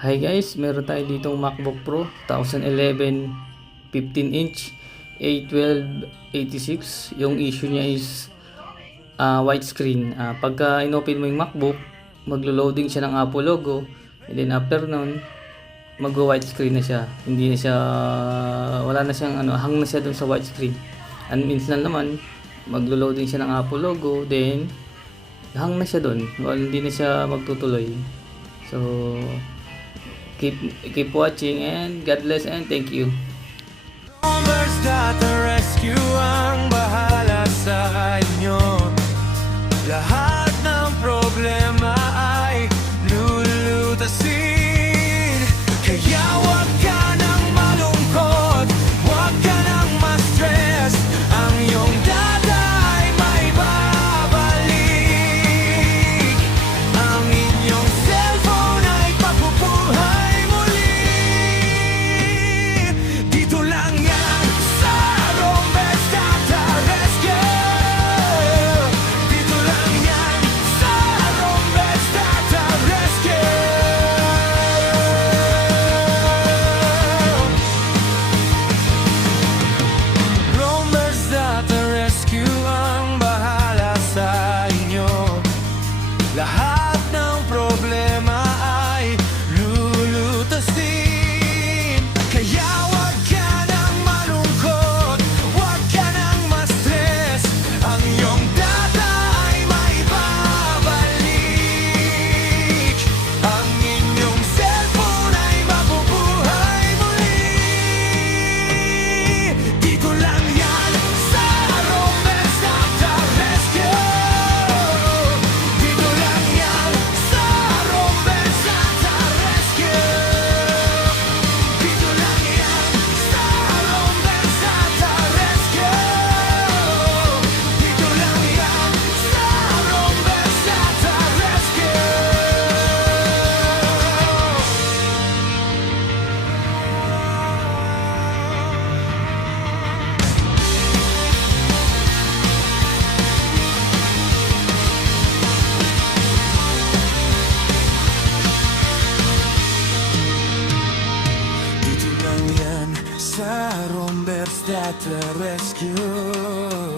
Hi guys, meron tayo ditong MacBook Pro 2011 15-inch A1286. Yung issue niya is widescreen. Pagka inopen mo yung MacBook, maglo-loading siya ng Apple logo, and then after nun, mag-widescreen na siya. Hindi na siya, wala na siyang hang na siya dun sa widescreen. And minsan naman, maglo-loading siya ng Apple logo, then hang na siya dun. Hindi na siya magtutuloy. So, keep watching, and God bless and thank you. The rescue ang bahala sa inyo. Lahat ng problema ay lulutasin. Kaya wag ka nang malungkot, wag ka nang ma-stress. Ang iyong data ay may babalik. Ang inyong cellphone ay pabubuhay muli. Dito lang yan sa Rombes Data Rescue. Dito lang yan sa Rombes Data Rescue. Rombes Data Rescue ang bahala sa inyo. Lahat ng problema ay lulutasin. Kaya wag ka nang malungkot, wag ka nang ma-stress. Ang iyong data ay may babalik. Ang inyong cellphone ay mabubuhay muli. Dito lang yan sa Rombes Data Rescue. Dito lang yan sa Rombes Data Rescue. Dito lang yan sa Rombes Data Rescue. Dito lang yan sa Rombes Data Rescue. Dito lang yan sa Rombes Data Rescue.